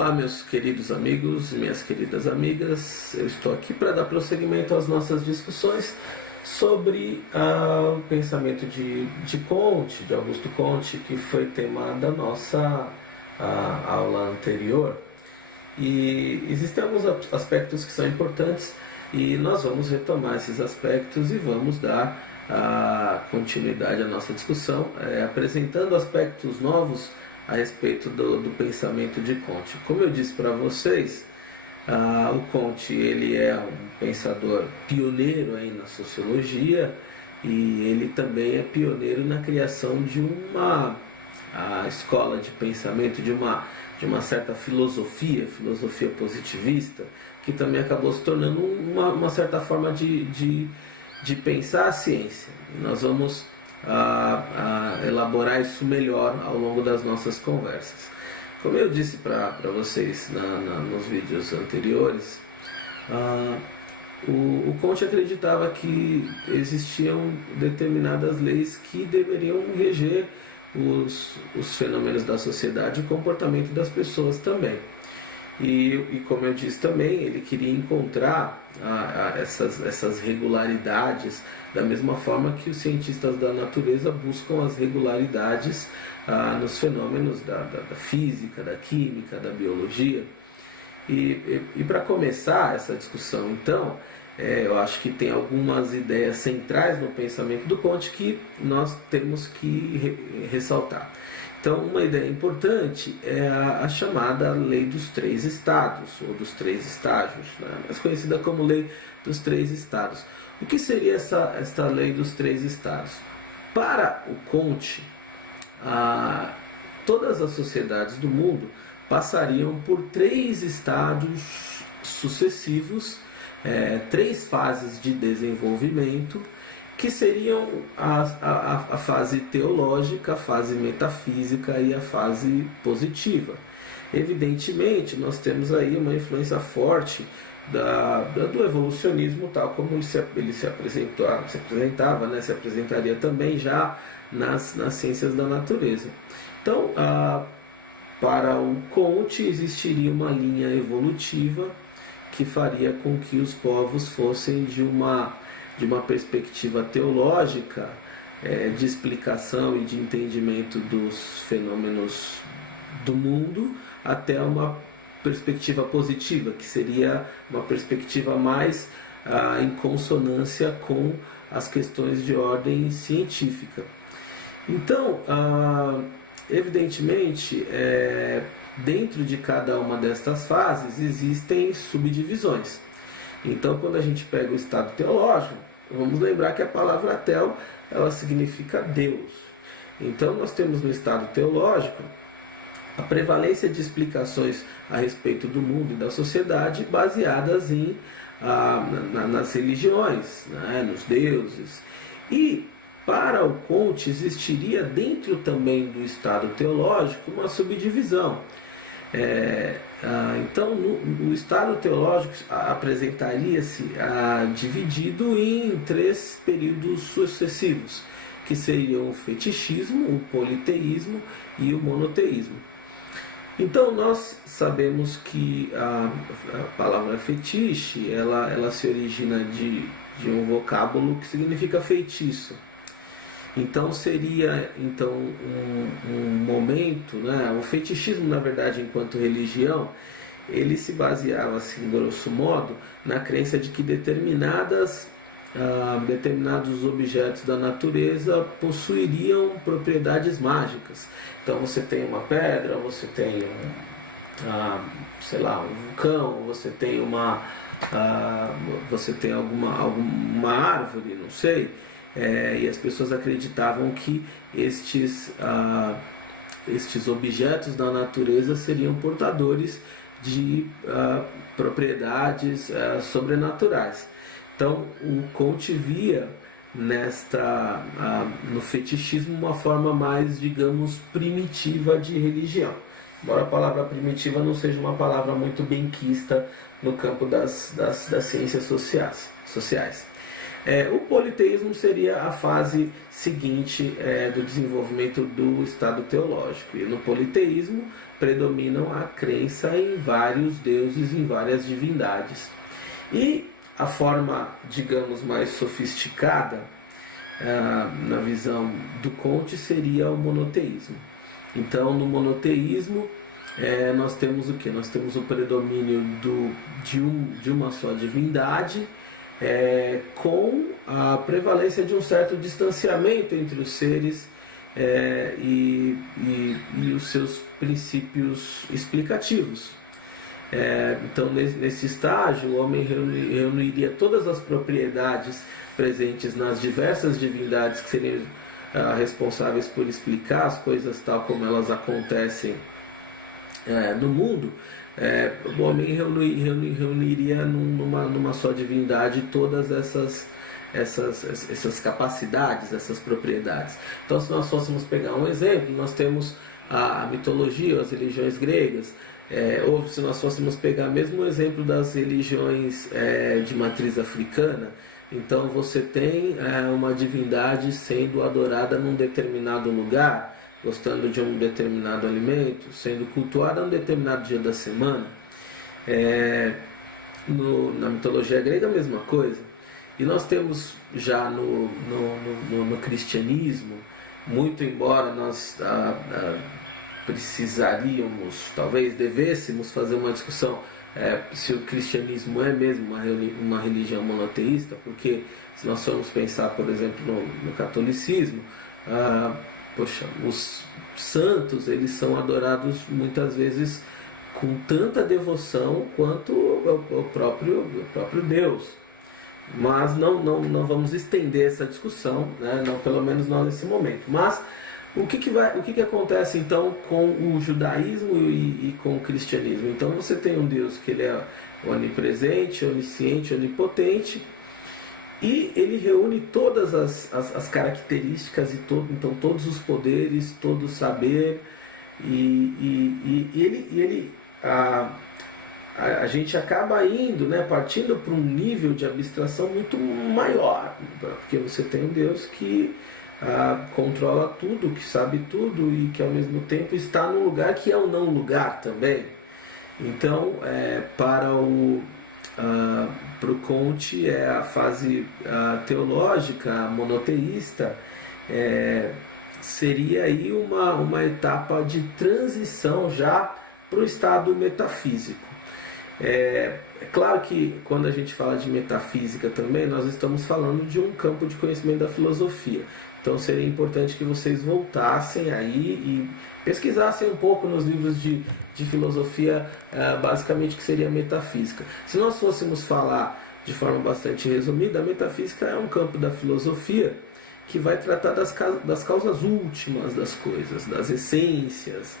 Olá, meus queridos amigos e minhas queridas amigas, eu estou aqui para dar prosseguimento às nossas discussões sobre o pensamento de Comte, de Augusto Comte, que foi tema da nossa aula anterior. E existem alguns aspectos que são importantes e nós vamos retomar esses aspectos e vamos dar continuidade à nossa discussão, apresentando aspectos novos a respeito do pensamento de Comte. Como eu disse para vocês, o Comte ele é um pensador pioneiro aí na sociologia e ele também é pioneiro na criação de uma escola de pensamento, de uma certa filosofia positivista, que também acabou se tornando uma certa forma de pensar a ciência. Nós vamos elaborar isso melhor ao longo das nossas conversas. Como eu disse para vocês nos vídeos anteriores, o Comte acreditava que existiam determinadas leis que deveriam reger os fenômenos da sociedade e o comportamento das pessoas também. E como eu disse também, ele queria encontrar essas regularidades da mesma forma que os cientistas da natureza buscam as regularidades nos fenômenos da física, da química, da biologia. E para começar essa discussão, então, eu acho que tem algumas ideias centrais no pensamento do Comte que nós temos que ressaltar. Então, uma ideia importante é a chamada Lei dos Três Estados, ou dos Três Estágios, né? Mais conhecida como Lei dos Três Estados. O que seria esta Lei dos Três Estados? Para o Comte, todas as sociedades do mundo passariam por três estádios sucessivos, três fases de desenvolvimento, que seriam a fase teológica, a fase metafísica e a fase positiva. Evidentemente, nós temos aí uma influência forte do evolucionismo, tal como ele se apresentava, né, se apresentaria também já nas ciências da natureza. Então, para o Comte, existiria uma linha evolutiva que faria com que os povos fossem de uma perspectiva teológica, de explicação e de entendimento dos fenômenos do mundo, até uma perspectiva positiva, que seria uma perspectiva mais em consonância com as questões de ordem científica. Então, evidentemente, dentro de cada uma destas fases existem subdivisões. Então, quando a gente pega o estado teológico, vamos lembrar que a palavra tel, ela significa Deus. Então, nós temos no estado teológico a prevalência de explicações a respeito do mundo e da sociedade baseadas nas religiões, né, nos deuses. E para o Comte existiria dentro também do estado teológico uma subdivisão. Então, no estado teológico apresentaria-se dividido em três períodos sucessivos, que seriam o fetichismo, o politeísmo e o monoteísmo. Então, nós sabemos que a palavra fetiche ela se origina de um vocábulo que significa feitiço. Então seria um momento, né? O fetichismo, na verdade, enquanto religião, ele se baseava, assim, grosso modo, na crença de que determinados objetos da natureza possuiriam propriedades mágicas. Então você tem uma pedra, você tem um vulcão, você tem alguma árvore, não sei. E as pessoas acreditavam que estes objetos da natureza seriam portadores de propriedades sobrenaturais. Então, o Comte via no fetichismo uma forma mais, digamos, primitiva de religião. Embora a palavra primitiva não seja uma palavra muito benquista no campo das ciências sociais. O politeísmo seria a fase seguinte do desenvolvimento do Estado teológico. E no politeísmo predominam a crença em vários deuses, em várias divindades. E a forma, digamos, mais sofisticada, na visão do Comte, seria o monoteísmo. Então, no monoteísmo, nós temos o quê? Nós temos o predomínio de uma só divindade, com a prevalência de um certo distanciamento entre os seres e os seus princípios explicativos. Então, nesse estágio, o homem reuniria todas as propriedades presentes nas diversas divindades que seriam responsáveis por explicar as coisas tal como elas acontecem no mundo. O homem reuniria numa só divindade todas essas capacidades, essas propriedades. Então, se nós fôssemos pegar um exemplo, nós temos a mitologia, as religiões gregas, ou se nós fôssemos pegar mesmo o exemplo das religiões de matriz africana. Então você tem uma divindade sendo adorada num determinado lugar, gostando de um determinado alimento, sendo cultuada num determinado dia da semana. Na mitologia grega a mesma coisa. E nós temos já no cristianismo, muito embora nós precisaríamos, talvez devêssemos fazer uma discussão se o cristianismo é mesmo uma religião monoteísta, porque se nós formos pensar, por exemplo, no catolicismo, os santos, eles são adorados muitas vezes com tanta devoção quanto o próprio Deus. Mas não vamos estender essa discussão, né? Não, pelo menos não nesse momento. Mas o que acontece então com o judaísmo e com o cristianismo? Então você tem um Deus que ele é onipresente, onisciente, onipotente, e ele reúne todas as características, então todos os poderes, todo o saber, a gente acaba indo, né, partindo para um nível de abstração muito maior, porque você tem um Deus que controla tudo, que sabe tudo e que ao mesmo tempo está num lugar que é um não lugar também. Então, para o Comte, a fase teológica monoteísta seria aí uma etapa de transição já para o estado metafísico. É claro que quando a gente fala de metafísica também, nós estamos falando de um campo de conhecimento da filosofia. Então seria importante que vocês voltassem aí e pesquisassem um pouco nos livros de filosofia, basicamente, que seria metafísica. Se nós fôssemos falar de forma bastante resumida, a metafísica é um campo da filosofia que vai tratar das causas últimas das coisas, das essências,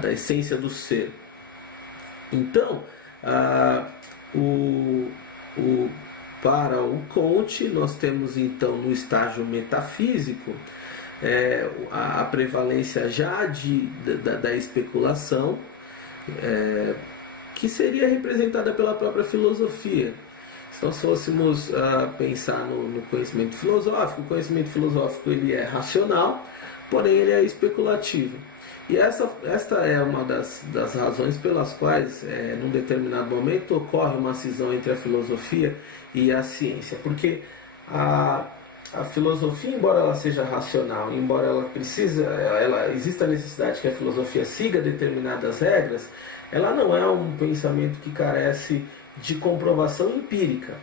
da essência do ser. Então, para o Comte, nós temos então no estágio metafísico a prevalência já da especulação, que seria representada pela própria filosofia. Se nós fôssemos pensar no conhecimento filosófico, o conhecimento filosófico ele é racional, porém ele é especulativo. E esta é uma das razões pelas quais, num determinado momento, ocorre uma cisão entre a filosofia e a ciência. Porque a filosofia, embora ela seja racional, embora exista a necessidade que a filosofia siga determinadas regras, ela não é um pensamento que carece de comprovação empírica.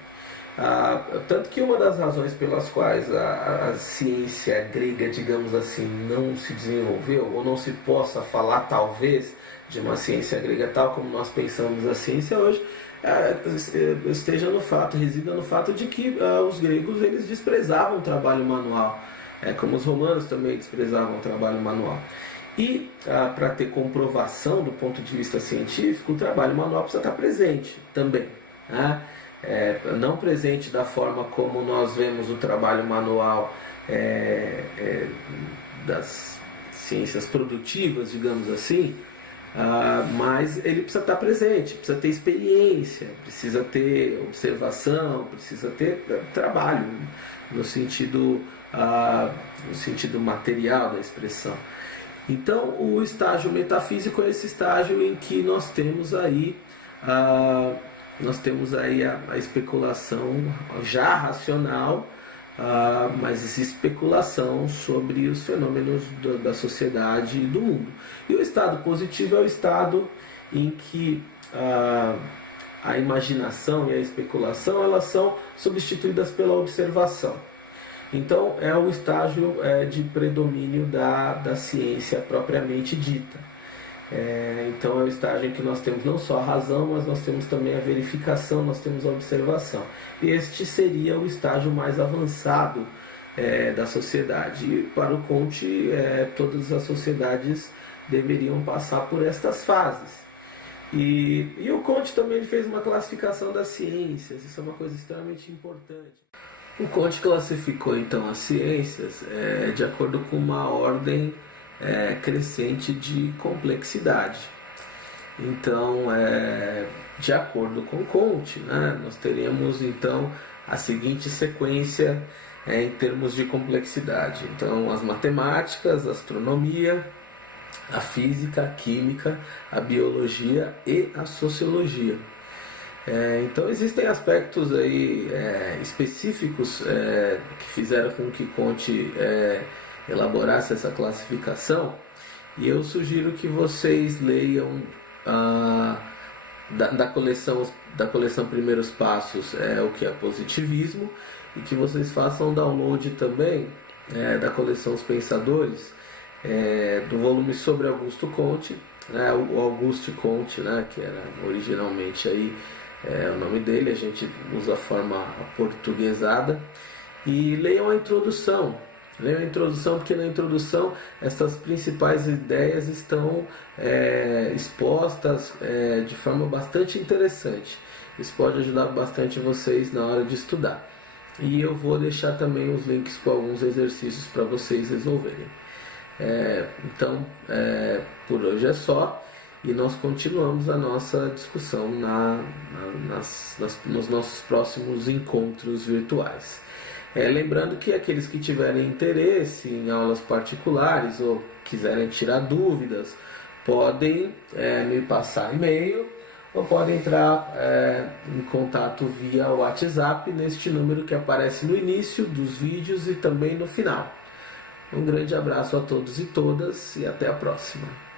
Tanto que uma das razões pelas quais a ciência grega, digamos assim, não se desenvolveu, ou não se possa falar talvez de uma ciência grega tal como nós pensamos a ciência hoje, resida no fato de que os gregos eles desprezavam o trabalho manual, como os romanos também desprezavam o trabalho manual. E para ter comprovação do ponto de vista científico, o trabalho manual precisa estar presente também, né? Não presente da forma como nós vemos o trabalho manual das ciências produtivas, digamos assim, mas ele precisa estar presente, precisa ter experiência, precisa ter observação, precisa ter trabalho no sentido material da expressão. Então, o estágio metafísico é esse estágio em que nós temos aí a especulação já racional, mas essa especulação sobre os fenômenos da sociedade e do mundo. E o estado positivo é o estado em que a imaginação e a especulação elas são substituídas pela observação. Então é o estágio de predomínio da ciência propriamente dita. Então é o estágio em que nós temos não só a razão, mas nós temos também a verificação, nós temos a observação. E este seria o estágio mais avançado da sociedade. E para o Comte, todas as sociedades deveriam passar por estas fases. E o Comte também fez uma classificação das ciências, isso é uma coisa extremamente importante. O Comte classificou então as ciências de acordo com uma ordem crescente de complexidade. Então, de acordo com Comte, né, nós teríamos então a seguinte sequência em termos de complexidade. Então, as matemáticas, a astronomia, a física, a química, a biologia e a sociologia. Então existem aspectos aí específicos que fizeram com que Comte elaborasse essa classificação, e eu sugiro que vocês leiam da coleção Primeiros Passos o que é positivismo, e que vocês façam download também da coleção Os Pensadores, do volume sobre Augusto Comte, o Auguste Comte, que era originalmente aí o nome dele, a gente usa a forma aportuguesada, e leiam a introdução. Leiam a introdução, porque na introdução essas principais ideias estão expostas de forma bastante interessante. Isso pode ajudar bastante vocês na hora de estudar. E eu vou deixar também os links com alguns exercícios para vocês resolverem. Então, por hoje é só, e nós continuamos a nossa discussão nos nossos próximos encontros virtuais. Lembrando que aqueles que tiverem interesse em aulas particulares ou quiserem tirar dúvidas, podem me passar e-mail ou podem entrar em contato via WhatsApp neste número que aparece no início dos vídeos e também no final. Um grande abraço a todos e todas e até a próxima.